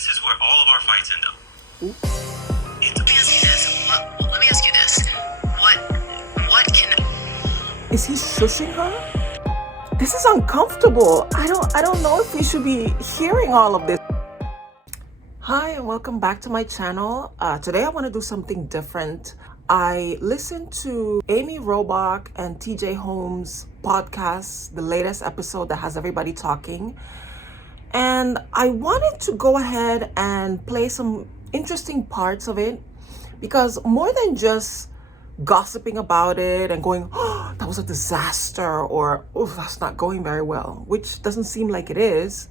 this is where all of our fights end up. Let me ask you this. Let me ask you this. What can... Is he shushing her? This is uncomfortable. I don't know if we should be hearing all of this. Hi, and welcome back to my channel. Today I want to do something different. I listened to Amy Robach and T.J. Holmes' podcast, the latest episode that has everybody talking. And I wanted to go ahead and play some interesting parts of it, because more than just gossiping about it and going, oh, that was a disaster, or oh, that's not going very well, which doesn't seem like it is.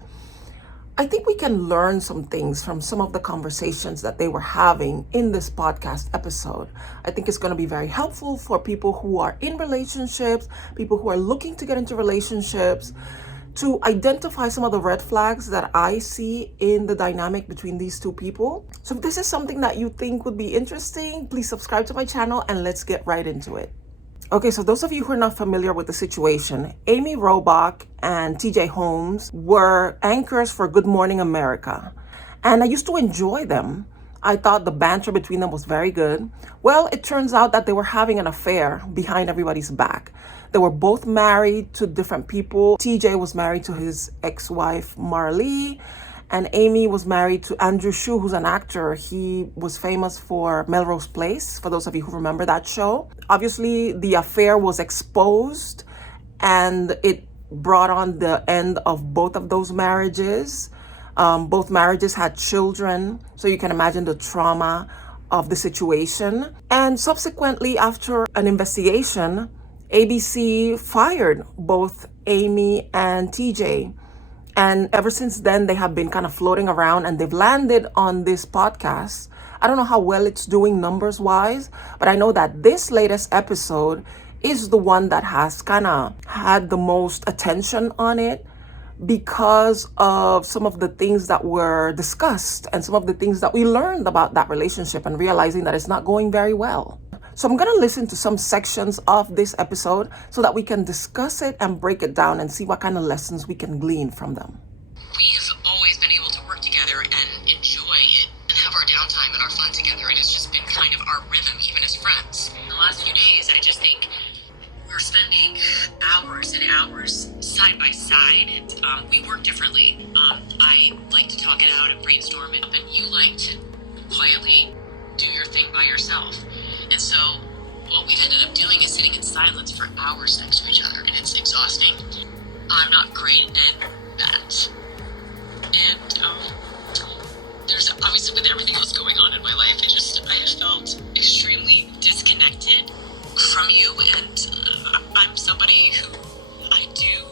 I think we can learn some things from some of the conversations that they were having in this podcast episode. I think it's going to be very helpful for people who are in relationships, people who are looking to get into relationships, to identify some of the red flags that I see in the dynamic between these two people. So if this is something that you think would be interesting, please subscribe to my channel and let's get right into it. Okay, so those of you who are not familiar with the situation, Amy Robach and T.J. Holmes were anchors for Good Morning America, and I used to enjoy them. I thought the banter between them was very good. Well, it turns out that they were having an affair behind everybody's back. They were both married to different people. TJ was married to his ex-wife, Marlee, and Amy was married to Andrew Shue, who's an actor. He was famous for Melrose Place, for those of you who remember that show. Obviously, the affair was exposed, and it brought on the end of both of those marriages. Both marriages had children, so you can imagine the trauma of the situation. And subsequently, after an investigation, ABC fired both Amy and TJ. And ever since then, they have been kind of floating around, and they've landed on this podcast. I don't know how well it's doing numbers-wise, but I know that this latest episode is the one that has kind of had the most attention on it, because of some of the things that were discussed and some of the things that we learned about that relationship, and realizing that it's not going very well. So I'm going to listen to some sections of this episode so that we can discuss it and break it down and see what kind of lessons we can glean from them. We've always been able to work together and enjoy it and have our downtime and our fun together, and it's just been kind of our rhythm, even as friends. In the last few days, I just think we're spending hours and hours side by side. We work differently. I like to talk it out and brainstorm it, and you like to quietly do your thing by yourself. And so what we've ended up doing is sitting in silence for hours next to each other, and it's exhausting. I'm not great at that. And there's obviously, with everything else going on in my life, I have felt extremely disconnected from you, and I'm somebody who I do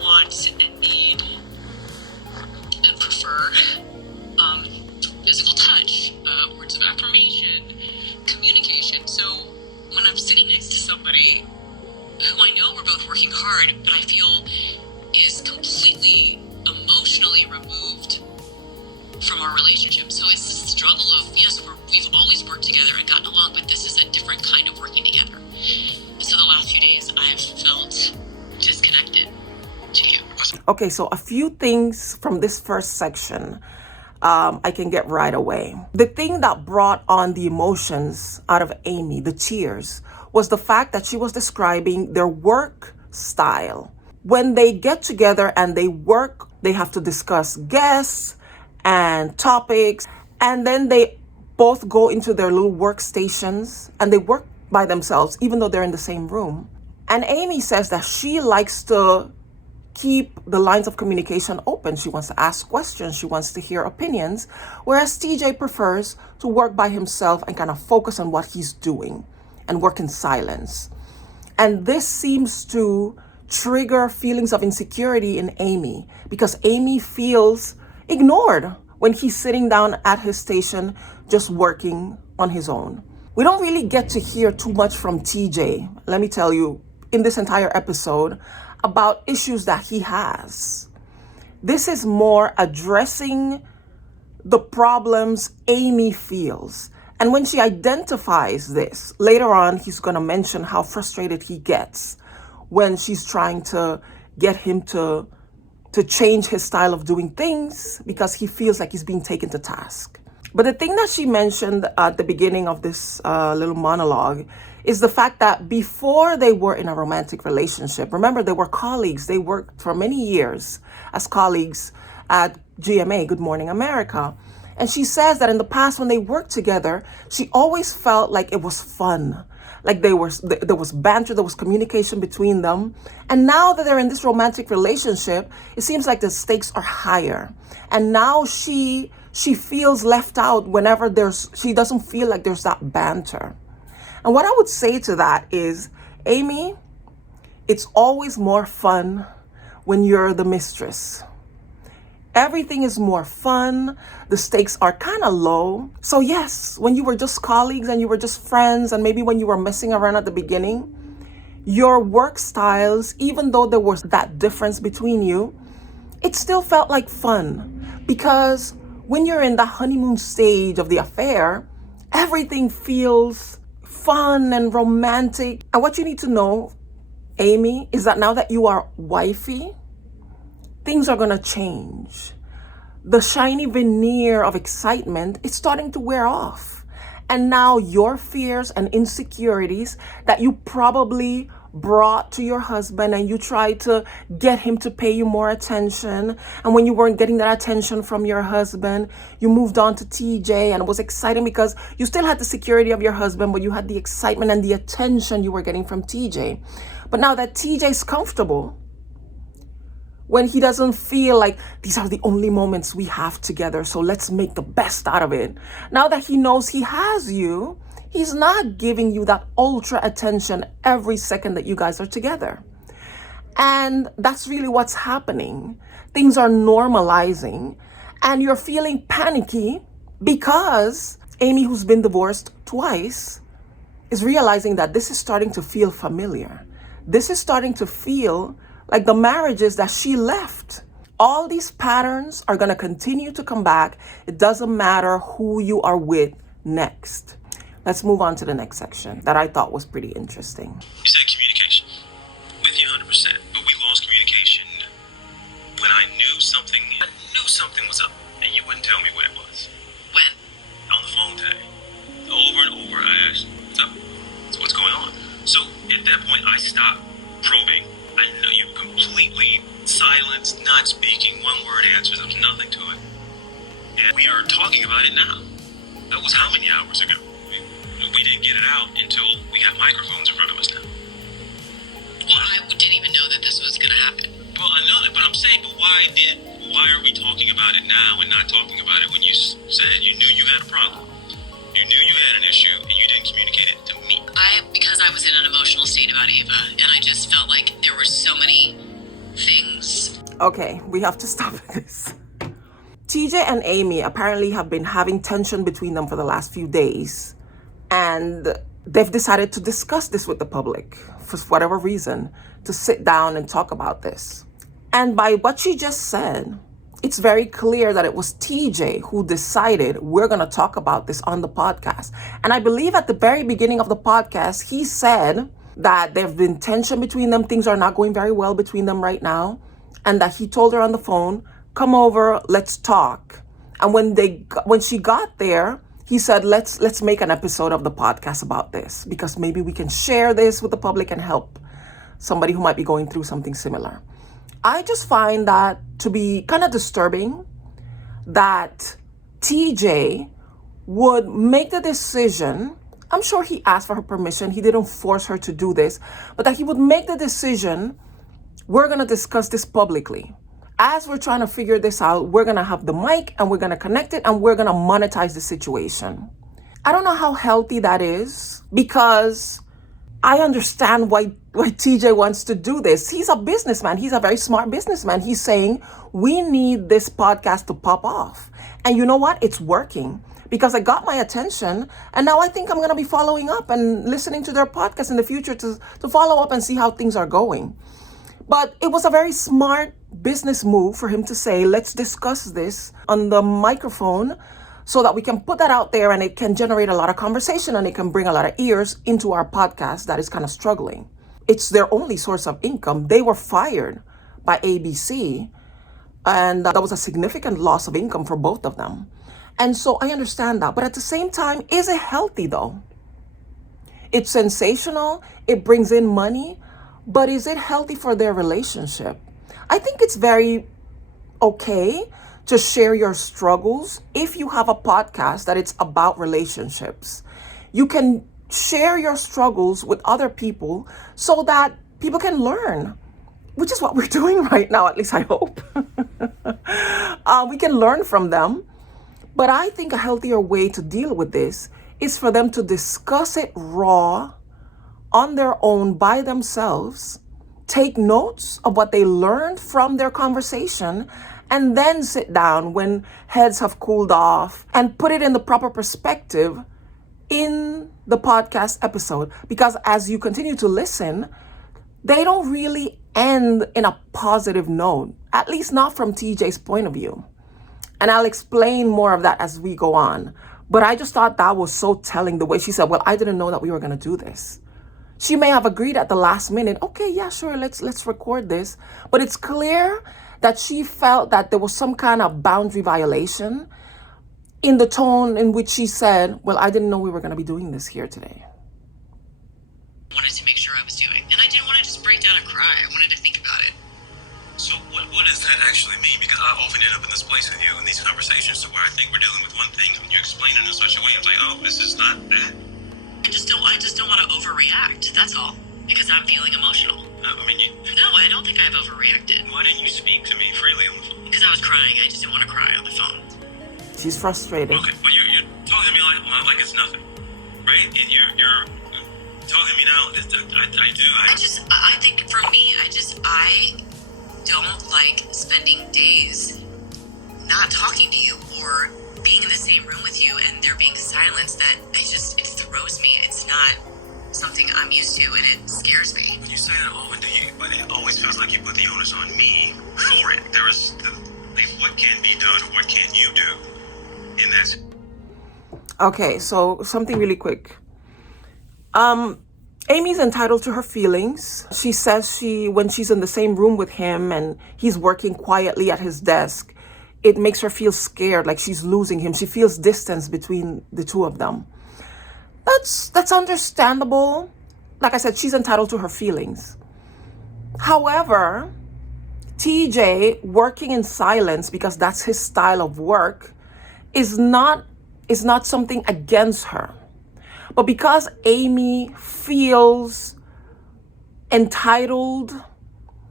want and need and prefer physical touch, words of affirmation, communication. So when I'm sitting next to somebody who I know we're both working hard, but I feel is completely emotionally removed from our relationship. So it's the struggle of, yes, we've always worked together and gotten along, but this is a different kind of working together. So the last few days, I've felt disconnected to you. Okay, so a few things from this first section I can get right away. The thing that brought on the emotions out of Amy, the tears, was the fact that she was describing their work style. When they get together and they work, they have to discuss guests and topics, and then they both go into their little workstations and they work by themselves, even though they're in the same room. And Amy says that she likes to keep the lines of communication open. She wants to ask questions. She wants to hear opinions, whereas TJ prefers to work by himself and kind of focus on what he's doing and work in silence. And this seems to trigger feelings of insecurity in Amy, because Amy feels ignored when he's sitting down at his station just working on his own. We don't really get to hear too much from TJ, let me tell you, in this entire episode, about issues that he has. This is more addressing the problems Amy feels. And when she identifies this, later on, he's going to mention how frustrated he gets when she's trying to get him to to change his style of doing things because he feels like he's being taken to task. But the thing that she mentioned at the beginning of this little monologue is the fact that before they were in a romantic relationship, remember, they were colleagues. They worked for many years as colleagues at GMA, Good Morning America. And she says that in the past, when they worked together, she always felt like it was fun. Like there was banter, there was communication between them. And now that they're in this romantic relationship, it seems like the stakes are higher. And now she feels left out whenever she doesn't feel like there's that banter. And what I would say to that is, Amy, it's always more fun when you're the mistress. Everything is more fun. The stakes are kind of low. So yes, when you were just colleagues and you were just friends, and maybe when you were messing around at the beginning, your work styles, even though there was that difference between you, it still felt like fun. Because when you're in the honeymoon stage of the affair, everything feels fun and romantic. And what you need to know, Amy, is that now that you are wifey, things are gonna change. The shiny veneer of excitement is starting to wear off. And now your fears and insecurities that you probably brought to your husband, and you tried to get him to pay you more attention. And when you weren't getting that attention from your husband, you moved on to TJ, and it was exciting because you still had the security of your husband, but you had the excitement and the attention you were getting from TJ. But now that TJ's comfortable, when he doesn't feel like these are the only moments we have together, so let's make the best out of it. Now that he knows he has you, he's not giving you that ultra attention every second that you guys are together. And that's really what's happening. Things are normalizing, and you're feeling panicky because Amy, who's been divorced twice, is realizing that this is starting to feel familiar. This is starting to feel like the marriages that she left. All these patterns are going to continue to come back. It doesn't matter who you are with next. Let's move on to the next section that I thought was pretty interesting. You said communication. With you 100%. But we lost communication when I knew something was up, and you wouldn't tell me what it was. When? On the phone today. Over and over, I asked, what's up? So what's going on? So at that point, I stopped probing. I know you completely silenced, not speaking, one-word answers. There was nothing to it. And we are talking about it now. That was how many hours ago? We didn't get it out until we got microphones in front of us now. Well, I didn't even know that this was going to happen. Well, I know that, but I'm saying, but why are we talking about it now and not talking about it when you said you knew you had a problem? You knew you had an issue and you didn't communicate it to me. Because I was in an emotional state about Ava, and I just felt like there were so many things. Okay, we have to stop this. TJ and Amy apparently have been having tension between them for the last few days, and they've decided to discuss this with the public for whatever reason, to sit down and talk about this. And by what she just said, it's very clear that it was TJ who decided we're going to talk about this on the podcast. And I believe at the very beginning of the podcast, he said that there've been tension between them. Things are not going very well between them right now. And that he told her on the phone, come over, let's talk. And when she got there, he said, let's make an episode of the podcast about this, because maybe we can share this with the public and help somebody who might be going through something similar. I just find that to be kind of disturbing that TJ would make the decision. I'm sure he asked for her permission. He didn't force her to do this, but that he would make the decision, we're going to discuss this publicly. As we're trying to figure this out, we're going to have the mic and we're going to connect it and we're going to monetize the situation. I don't know how healthy that is, because I understand why TJ wants to do this. He's a businessman. He's a very smart businessman. He's saying, we need this podcast to pop off. And you know what? It's working, because I got my attention. And now I think I'm going to be following up and listening to their podcast in the future to follow up and see how things are going. But it was a very smart business move for him to say, let's discuss this on the microphone, so that we can put that out there and it can generate a lot of conversation and it can bring a lot of ears into our podcast that is kind of struggling. It's their only source of income. They were fired by ABC. And that was a significant loss of income for both of them. And so I understand that. But at the same time, is it healthy though? It's sensational. It brings in money. But is it healthy for their relationship? I think it's very okay to share your struggles. If you have a podcast that it's about relationships, you can share your struggles with other people so that people can learn, which is what we're doing right now, at least I hope. We can learn from them. But I think a healthier way to deal with this is for them to discuss it raw, on their own, by themselves, take notes of what they learned from their conversation, and then sit down when heads have cooled off and put it in the proper perspective in the podcast episode. Because as you continue to listen, they don't really end in a positive note, at least not from TJ's point of view. And I'll explain more of that as we go on. But I just thought that was so telling, the way she said, well, I didn't know that we were going to do this. She may have agreed at the last minute, okay, yeah, sure, let's record this. But it's clear that she felt that there was some kind of boundary violation in the tone in which she said, well, I didn't know we were going to be doing this here today. Wanted to make sure I was doing. And I didn't want to just break down and cry. I wanted to think about it. So what does that actually mean? Because I often end up in this place with you in these conversations to where I think we're dealing with one thing, and when you explain it in such a way, I'm like, oh, this is not that. I just don't want to overreact. That's all. Because I'm feeling emotional. No, I mean, No, I don't think I've overreacted. why didn't you speak to me freely on the phone? Because I was crying. I just didn't want to cry on the phone. She's frustrated. Okay, but you're talking to me like it's nothing, right? And you're talking to me now. I think for me, I don't like spending days not talking to you or being in the same room with you and there being silence that it throws me. It's not something I'm used to and it scares me. When you say that often to you, but it always feels like you put the onus on me for it. There is what can be done or what can you do in that. Okay, so something really quick. Amy's entitled to her feelings. She says when she's in the same room with him and he's working quietly at his desk, it makes her feel scared, like she's losing him. She feels distance between the two of them. That's understandable. Like I said, she's entitled to her feelings. However, TJ working in silence because that's his style of work is not something against her. But because Amy feels entitled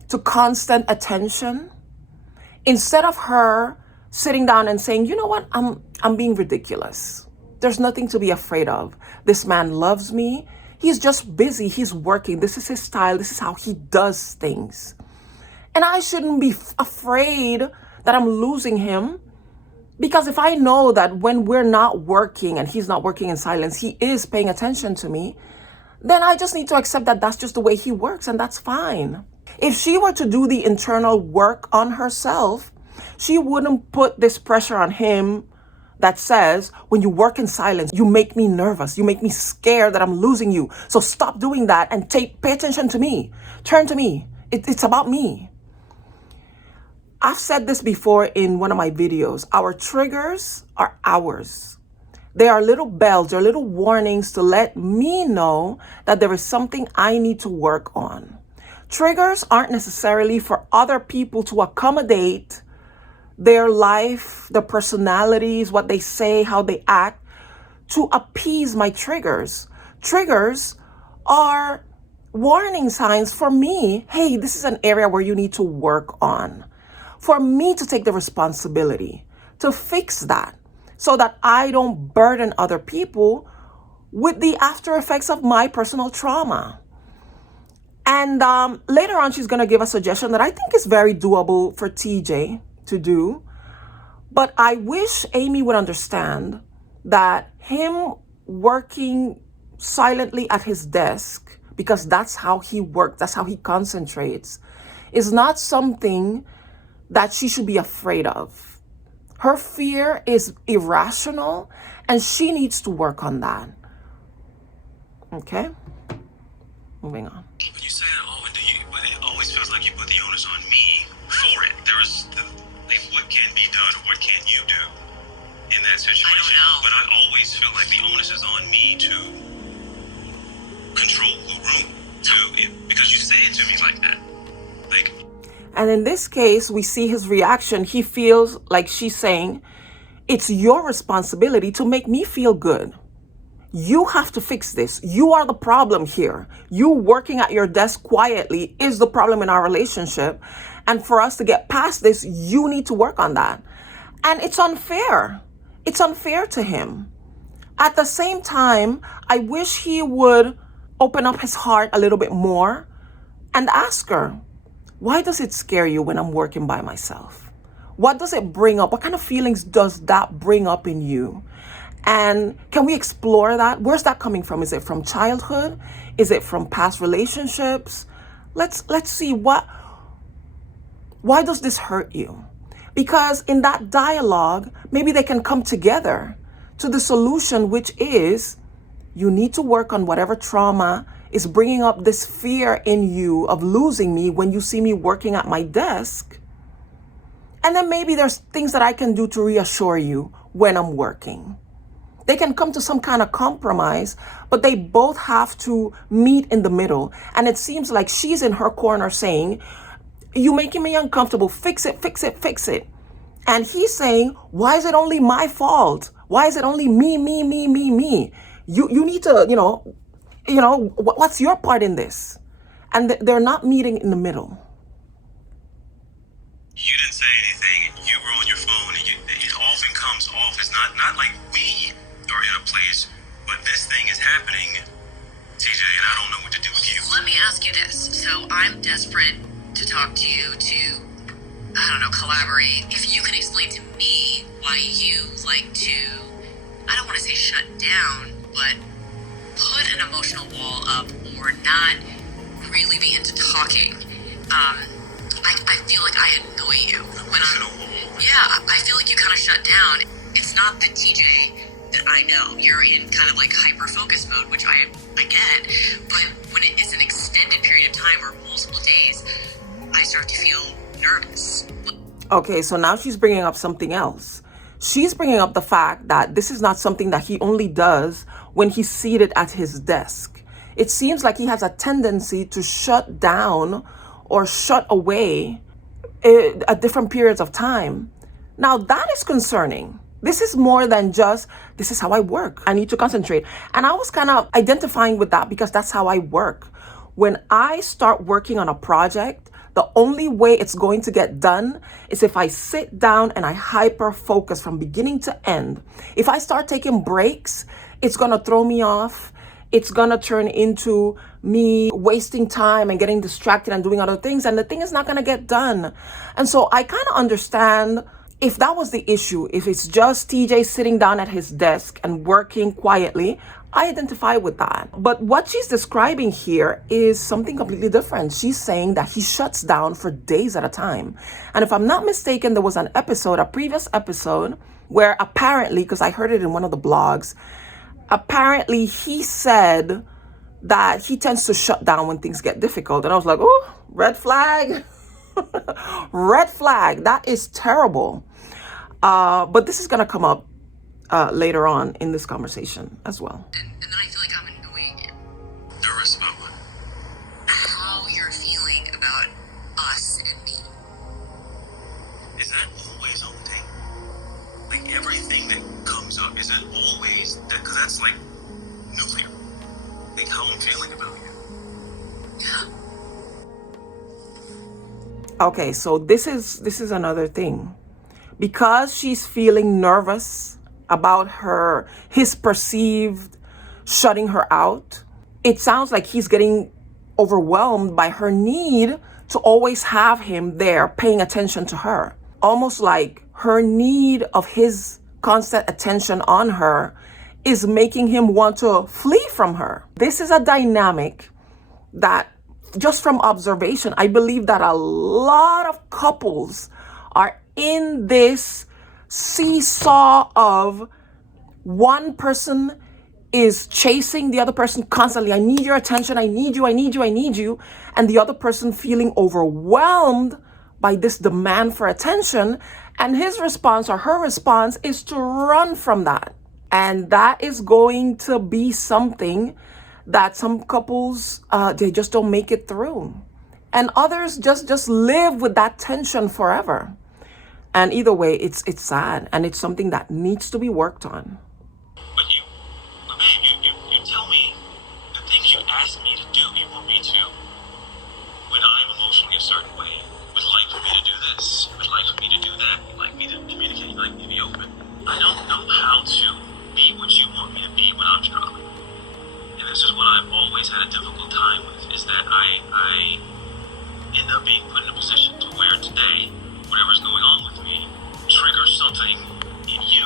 to constant attention, instead of her sitting down and saying, you know what, I'm being ridiculous. There's nothing to be afraid of. This man loves me. He's just busy. He's working. This is his style. This is how he does things. And I shouldn't be afraid that I'm losing him. Because if I know that when we're not working and he's not working in silence, he is paying attention to me, then I just need to accept that that's just the way he works, and that's fine. If she were to do the internal work on herself, she wouldn't put this pressure on him that says, when you work in silence, you make me nervous. You make me scared that I'm losing you. So stop doing that and pay attention to me. Turn to me. It's about me. I've said this before in one of my videos. Our triggers are ours. They are little bells, they're little warnings to let me know that there is something I need to work on. Triggers aren't necessarily for other people to accommodate their life, their personalities, what they say, how they act, to appease my triggers. Triggers are warning signs for me. Hey, this is an area where you need to work on. For me to take the responsibility to fix that so that I don't burden other people with the after effects of my personal trauma. And later on, she's going to give a suggestion that I think is very doable for TJ to do. But I wish Amy would understand that him working silently at his desk, because that's how he works, that's how he concentrates, is not something that she should be afraid of. Her fear is irrational and she needs to work on that. Okay? Moving on. When you say that often to you, but it always feels like you put the onus on me for it. There is And in this case, we see his reaction. He feels like she's saying, it's your responsibility to make me feel good. You have to fix this. You are the problem here. You working at your desk quietly is the problem in our relationship. And for us to get past this, you need to work on that. And it's unfair. It's unfair to him. At the same time, I wish he would open up his heart a little bit more and ask her, why does it scare you when I'm working by myself? What does it bring up? What kind of feelings does that bring up in you? And can we explore that? Where's that coming from? Is it from childhood? Is it from past relationships? Let's see why does this hurt you? Because in that dialogue, maybe they can come together to the solution, which is you need to work on whatever trauma is bringing up this fear in you of losing me when you see me working at my desk. And then maybe there's things that I can do to reassure you when I'm working. They can come to some kind of compromise, but they both have to meet in the middle. And it seems like she's in her corner saying, you're making me uncomfortable. Fix it, fix it, fix it. And he's saying, why is it only my fault? Why is it only me? You need to, what's your part in this? And they're not meeting in the middle. You didn't say anything. You were on your phone, and it often comes off as not like we are in a place, but this thing is happening, TJ, and I don't know what to do with you. Let me ask you this. So I'm desperate to talk to you, to, I don't know, collaborate. If you can explain to me why you like to, I don't want to say shut down, but put an emotional wall up or not really be into talking. I feel like I annoy you when I feel like you kind of shut down. It's not the TJ that I know. You're in kind of like hyper focus mode, which I get, but when it is an extended period of time or multiple days, I start to feel nervous. Okay, so now she's bringing up something else. She's bringing up the fact that this is not something that he only does when he's seated at his desk. It seems like he has a tendency to shut down or shut away at different periods of time. Now that is concerning. This is more than just, this is how I work. I need to concentrate. And I was kind of identifying with that because that's how I work. When I start working on a project, the only way it's going to get done is if I sit down and I hyper focus from beginning to end. If I start taking breaks, it's going to throw me off. It's going to turn into me wasting time and getting distracted and doing other things. And the thing is not going to get done. And so I kind of understand if that was the issue, if it's just TJ sitting down at his desk and working quietly, I identify with that. But what she's describing here is something completely different. She's saying that he shuts down for days at a time. And if I'm not mistaken, there was an episode, a previous episode, where apparently, because I heard it in one of the blogs, apparently he said that he tends to shut down when things get difficult. And I was like, oh, red flag. Red flag. That is terrible. But this is going to come up later on in this conversation as well. And then I feel like I'm annoying him. Nervous about what? How you're feeling about us and me. Is that always on the table? Like everything that comes up, is it always that? Because that's like nuclear. Like how I'm feeling about you. Yeah. Okay, so this is another thing. Because she's feeling nervous about his perceived shutting her out, it sounds like he's getting overwhelmed by her need to always have him there paying attention to her. Almost like her need of his constant attention on her is making him want to flee from her. This is a dynamic that, just from observation, I believe that a lot of couples are in this seesaw of one person is chasing the other person constantly. I need your attention. I need you. I need you. I need you. And the other person feeling overwhelmed by this demand for attention. And his response or her response is to run from that. And that is going to be something that some couples, they just don't make it through. And others just live with that tension forever. And either way, it's sad, and it's something that needs to be worked on. But babe, you tell me the things you ask me to do. You want me to, when I'm emotionally a certain way, would like for me to do this, would like for me to do that, you'd like me to communicate, you'd like me to be open. I don't know how to be what you want me to be when I'm struggling. And this is what I've always had a difficult time with, is that I end up being put in a position to where today, whatever's going on with me, triggers something in you.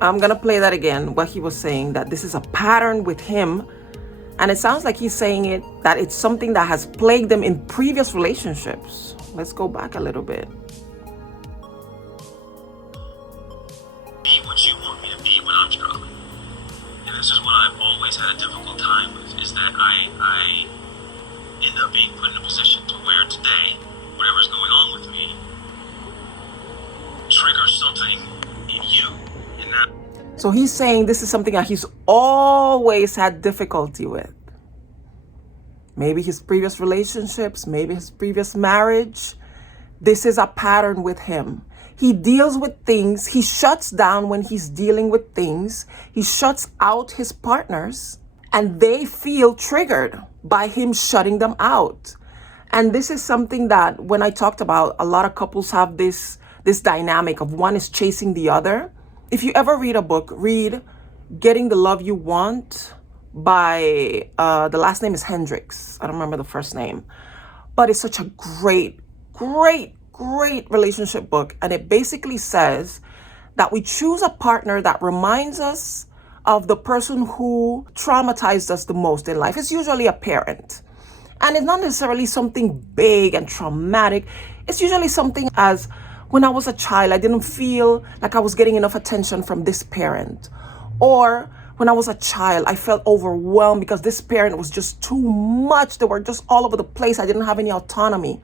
I'm gonna play that again, what he was saying, that this is a pattern with him. And it sounds like he's saying it, that it's something that has plagued them in previous relationships. Let's go back a little bit. Be what you want me to be when I'm struggling. And this is what I've always had a difficult time with, is that I end up being put in a position to where today, whatever's going on with me, triggers something in you. And that. So he's saying this is something that he's always had difficulty with. Maybe his previous relationships, maybe his previous marriage. This is a pattern with him. He deals with things. He shuts down when he's dealing with things. He shuts out his partners, and they feel triggered by him shutting them out. And this is something that, when I talked about, a lot of couples have this dynamic of one is chasing the other. If you ever read a book, read Getting the Love You Want by, the last name is Hendrix. I don't remember the first name. But it's such a great relationship book. And it basically says that we choose a partner that reminds us of the person who traumatized us the most in life. It's usually a parent. And it's not necessarily something big and traumatic. It's usually something as, when I was a child, I didn't feel like I was getting enough attention from this parent. Or when I was a child, I felt overwhelmed because this parent was just too much. They were just all over the place. I didn't have any autonomy.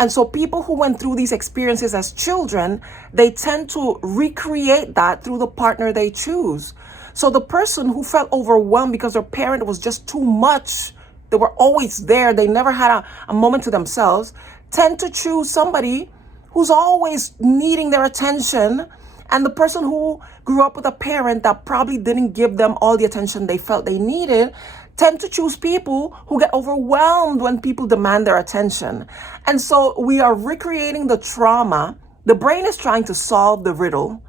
And so people who went through these experiences as children, they tend to recreate that through the partner they choose. So the person who felt overwhelmed because their parent was just too much, they were always there, they never had a moment to themselves, tend to choose somebody who's always needing their attention. And the person who grew up with a parent that probably didn't give them all the attention they felt they needed tend to choose people who get overwhelmed when people demand their attention. And so we are recreating the trauma. The brain is trying to solve the riddle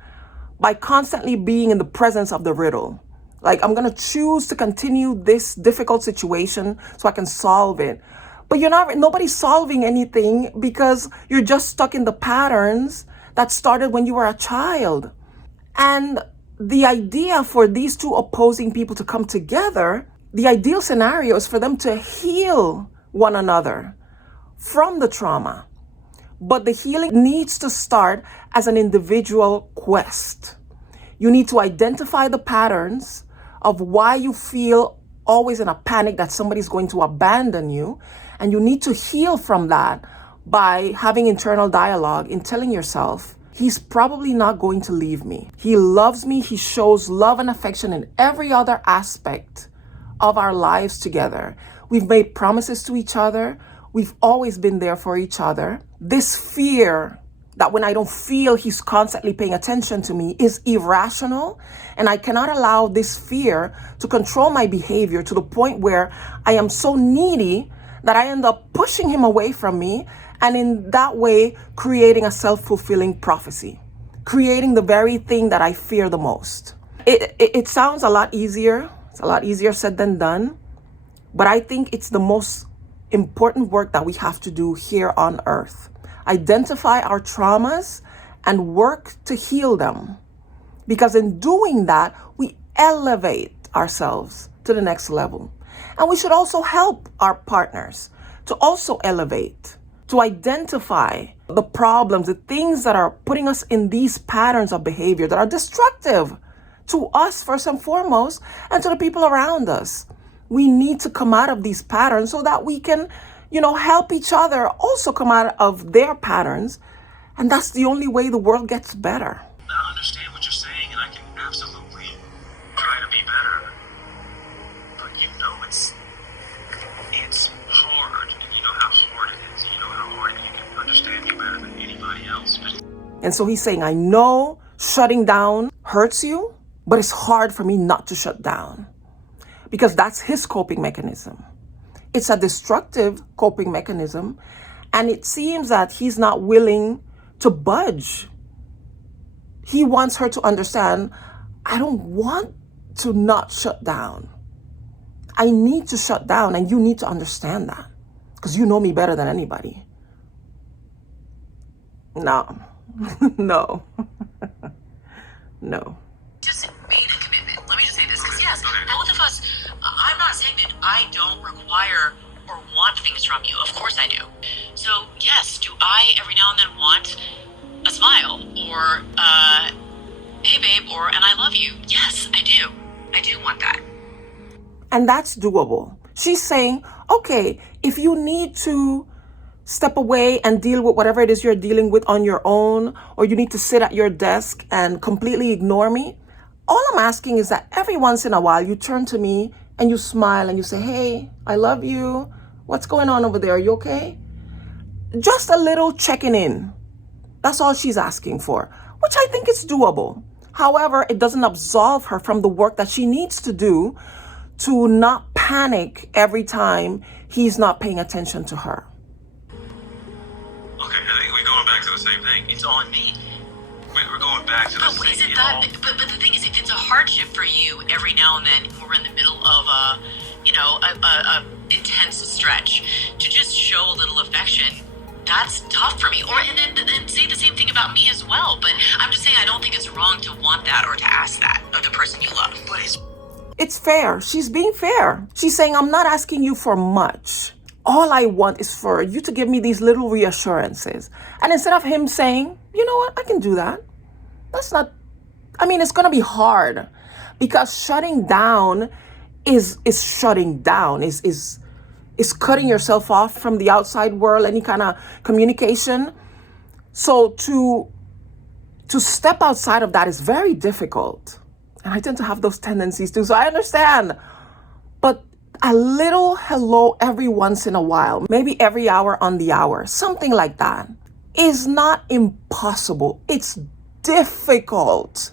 by constantly being in the presence of the riddle. Like, I'm going to choose to continue this difficult situation so I can solve it. But nobody's solving anything because you're just stuck in the patterns that started when you were a child. And the idea for these two opposing people to come together, the ideal scenario is for them to heal one another from the trauma. But the healing needs to start as an individual quest. You need to identify the patterns of why you feel always in a panic that somebody's going to abandon you. And you need to heal from that by having internal dialogue in telling yourself, he's probably not going to leave me. He loves me. He shows love and affection in every other aspect of our lives together. We've made promises to each other. We've always been there for each other. This fear that when I don't feel he's constantly paying attention to me is irrational. And I cannot allow this fear to control my behavior to the point where I am so needy that I end up pushing him away from me, and in that way creating a self-fulfilling prophecy, creating the very thing that I fear the most. It sounds a lot easier. It's a lot easier said than done, but I think it's the most important work that we have to do here on earth. Identify our traumas and work to heal them. Because in doing that, we elevate ourselves to the next level. And we should also help our partners to also elevate, to identify the problems, the things that are putting us in these patterns of behavior that are destructive to us first and foremost, and to the people around us. We need to come out of these patterns so that we can, help each other also come out of their patterns. And that's the only way the world gets better. I understand what you're saying, and I can absolutely try to be better. But it's hard, and you know how hard And so he's saying, I know shutting down hurts you, but it's hard for me not to shut down because that's his coping mechanism. It's a destructive coping mechanism. And it seems that he's not willing to budge. He wants her to understand, I don't want to not shut down. I need to shut down, and you need to understand that because you know me better than anybody. No, no, no. Just made a commitment. Let me just say this, because yes, both of us, I'm not saying that I don't require or want things from you. Of course I do. So yes, do I every now and then want a smile or hey babe, or and I love you? Yes, I do. I do want that. And that's doable. She's saying, okay, if you need to step away and deal with whatever it is you're dealing with on your own, or you need to sit at your desk and completely ignore me, all I'm asking is that every once in a while you turn to me and you smile and you say, hey, I love you. What's going on over there? Are you okay? Just a little checking in. That's all she's asking for, which I think is doable. However, it doesn't absolve her from the work that she needs to do to not panic every time he's not paying attention to her. Okay, I think we're going back to the same thing. It's on me. We're going back to the same Is it thing. that? But the thing is, if it's a hardship for you every now and then, when we're in the middle of a intense stretch, to just show a little affection, that's tough for me. Or and then say the same thing about me as well. But I'm just saying, I don't think it's wrong to want that or to ask that of the person you love. But It's fair. She's being fair. She's saying, I'm not asking you for much. All I want is for you to give me these little reassurances. And instead of him saying, you know what, I can do that. It's going to be hard because shutting down is shutting down, is cutting yourself off from the outside world, any kind of communication. So to step outside of that is very difficult. And I tend to have those tendencies too. So I understand. But a little hello every once in a while, maybe every hour on the hour, something like that, is not impossible. It's difficult,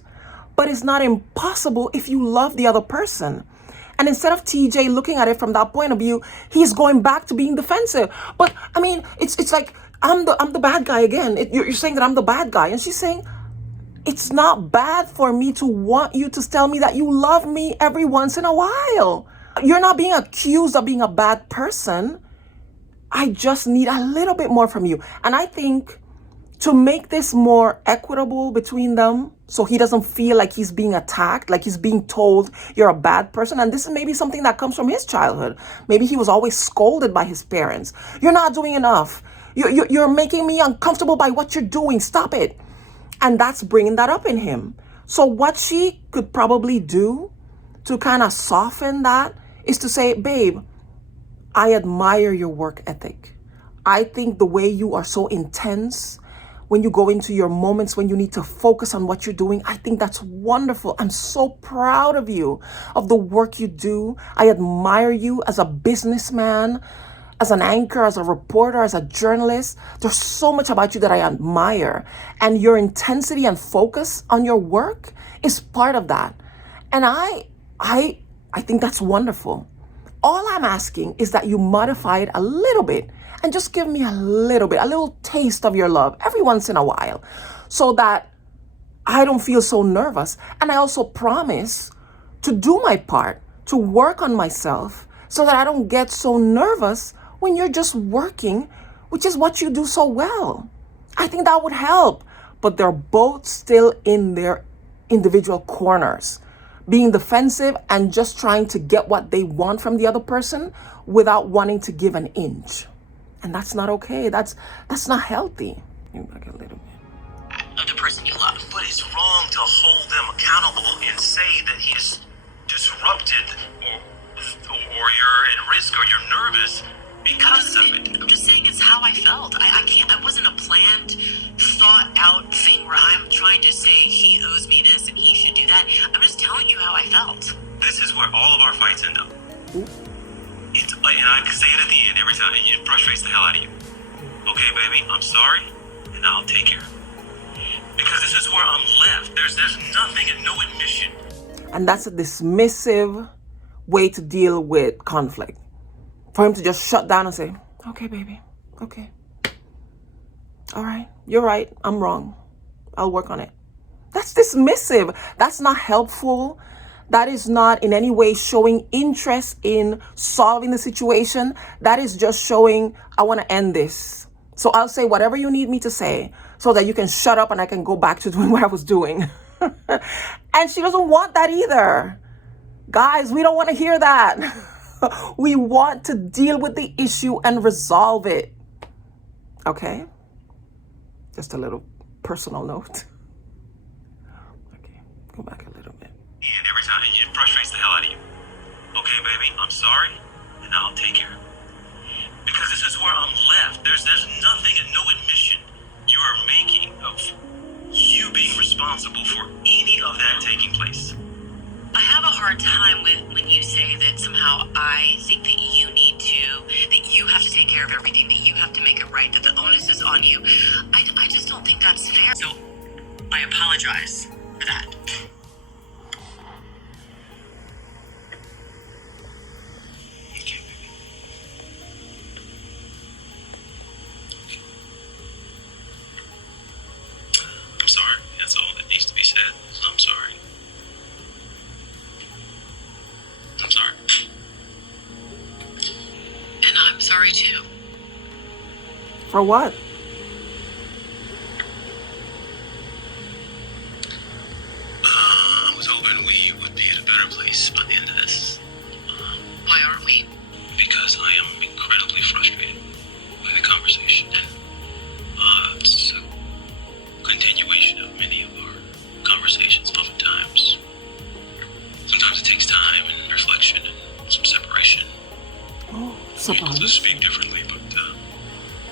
but it's not impossible if you love the other person. And instead of TJ looking at it from that point of view, he's going back to being defensive. But I mean, it's like I'm the bad guy again. You're saying that I'm the bad guy, and she's saying it's not bad for me to want you to tell me that you love me every once in a while. You're not being accused of being a bad person. I just need a little bit more from you. And I think to make this more equitable between them, so he doesn't feel like he's being attacked, like he's being told you're a bad person. And this is maybe something that comes from his childhood. Maybe he was always scolded by his parents. You're not doing enough. You're making me uncomfortable by what you're doing. Stop it. And that's bringing that up in him. So what she could probably do to kind of soften that is to say, babe, I admire your work ethic. I think the way you are so intense when you go into your moments when you need to focus on what you're doing, I think that's wonderful. I'm so proud of you, of the work you do. I admire you as a businessman, as an anchor, as a reporter, as a journalist. There's so much about you that I admire. And your intensity and focus on your work is part of that. And I think that's wonderful. All I'm asking is that you modify it a little bit and just give me a little taste of your love every once in a while so that I don't feel so nervous. And I also promise to do my part, to work on myself so that I don't get so nervous when you're just working, which is what you do so well. I think that would help. But they're both still in their individual corners, being defensive and just trying to get what they want from the other person without wanting to give an inch. And that's not okay. That's not healthy. Back a little bit. Of the person you love. But it's wrong to hold them accountable and say that he's disrupted or you're at risk or you're nervous because of it. I'm just saying it's how I felt. I can't. It wasn't a planned, thought out thing where I'm trying to say he owes me this and he should do that. I'm just telling you how I felt. This is where all of our fights end up. It's, and I can say it at the end every time, and it frustrates the hell out of you. Okay, baby, I'm sorry, and I'll take care. Because this is where I'm left. There's nothing and no admission. And that's a dismissive way to deal with conflict. For him to just shut down and say, okay, baby, okay. All right, you're right, I'm wrong. I'll work on it. That's dismissive. That's not helpful. That is not in any way showing interest in solving the situation. That is just showing, I want to end this. So I'll say whatever you need me to say so that you can shut up and I can go back to doing what I was doing. And she doesn't want that either. Guys, we don't want to hear that. We want to deal with the issue and resolve it. Okay? Just a little personal note. Okay, go back a little bit. And every time it frustrates the hell out of you. Okay, baby, I'm sorry, and I'll take care of it. Because this is where I'm left. There's nothing and no admission you are making of you being responsible for any of that taking place. I have a hard time with when you say that somehow I think that you have to take care of everything, that you have to make it right, that the onus is on you. I just don't think that's fair. So I apologize for that. Okay, baby. I'm sorry. That's all that needs to be said. I'm sorry. I'm sorry. And I'm sorry too. For what? I was hoping we would be at a better place by the end of this. Why aren't we? Because I am incredibly frustrated by the conversation. And it's a continuation of many of our conversations. Oftentimes, sometimes it takes time and reflection and some separation. Oh, We're able to suppose. speak differently, but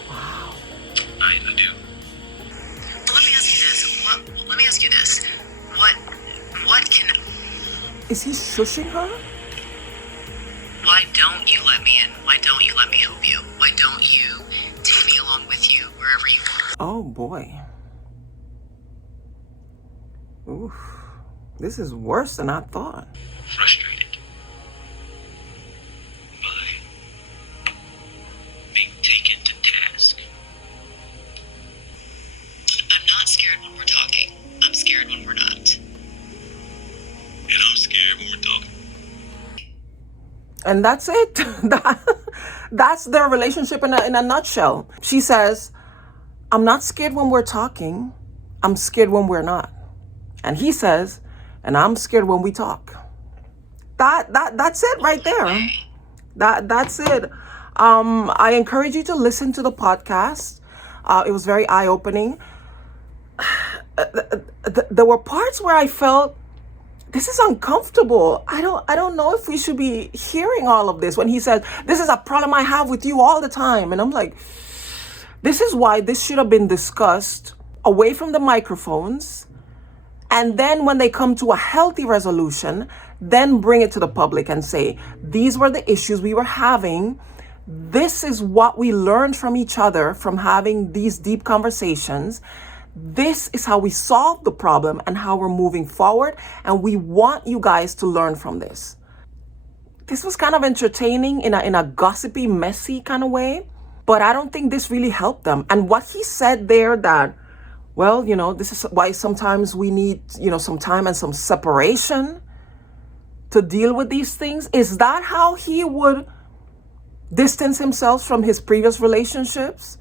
Wow. I do. Well, let me ask you this. Let me ask you this. What can... Is he shushing her? Why don't you let me in? Why don't you let me help you? Why don't you take me along with you wherever you are? Oh boy. Oof. This is worse than I thought. Frustrated by being taken to task. I'm not scared when we're talking. I'm scared when we're not. And I'm scared when we're talking. And that's it. That's their relationship in a nutshell. She says, I'm not scared when we're talking. I'm scared when we're not. And he says, and I'm scared when we talk. That's it right there. That's it. I encourage you to listen to the podcast. It was very eye-opening. There were parts where I felt this is uncomfortable. I don't know if we should be hearing all of this when he says, this is a problem I have with you all the time. And I'm like, this is why this should have been discussed away from the microphones. And then when they come to a healthy resolution, then bring it to the public and say, these were the issues we were having. This is what we learned from each other from having these deep conversations. This is how we solve the problem and how we're moving forward. And we want you guys to learn from this. This was kind of entertaining in a gossipy, messy kind of way. But I don't think this really helped them. And what he said there that, well, this is why sometimes we need, some time and some separation to deal with these things. Is that how he would distance himself from his previous relationships?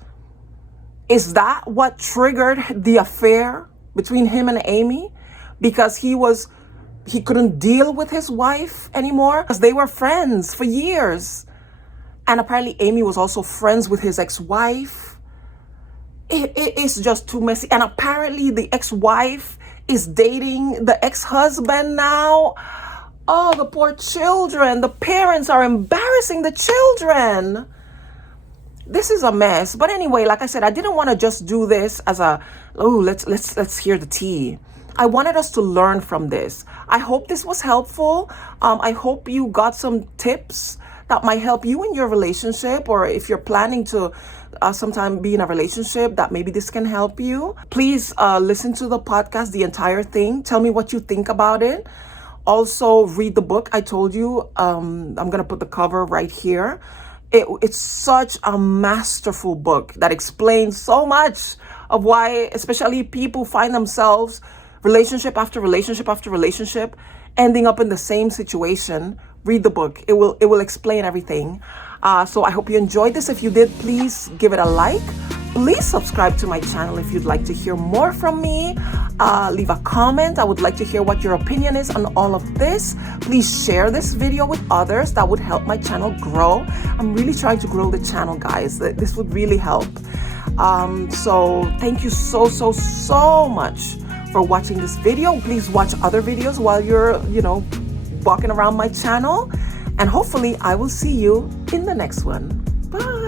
Is that what triggered the affair between him and Amy? Because he couldn't deal with his wife anymore? Because they were friends for years. And apparently Amy was also friends with his ex-wife. It is just too messy. And apparently the ex-wife is dating the ex-husband now. Oh, the poor children. The parents are embarrassing the children. This is a mess. But anyway, like I said, I didn't want to just do this as let's hear the tea. I wanted us to learn from this. I hope this was helpful. I hope you got some tips that might help you in your relationship, or if you're planning to sometime be in a relationship, that maybe this can help you, please listen to the podcast, the entire thing. Tell me what you think about it. Also, read the book. I told you, I'm going to put the cover right here. It's such a masterful book that explains so much of why, especially people find themselves relationship after relationship after relationship, ending up in the same situation. Read the book. It will explain everything. So I hope you enjoyed this. If you did, please give it a like. Please subscribe to my channel if you'd like to hear more from me. Leave a comment. I would like to hear what your opinion is on all of this. Please share this video with others. That would help my channel grow. I'm really trying to grow the channel, guys. This would really help. So thank you so much for watching this video. Please watch other videos while you're, walking around my channel. And hopefully I will see you in the next one. Bye.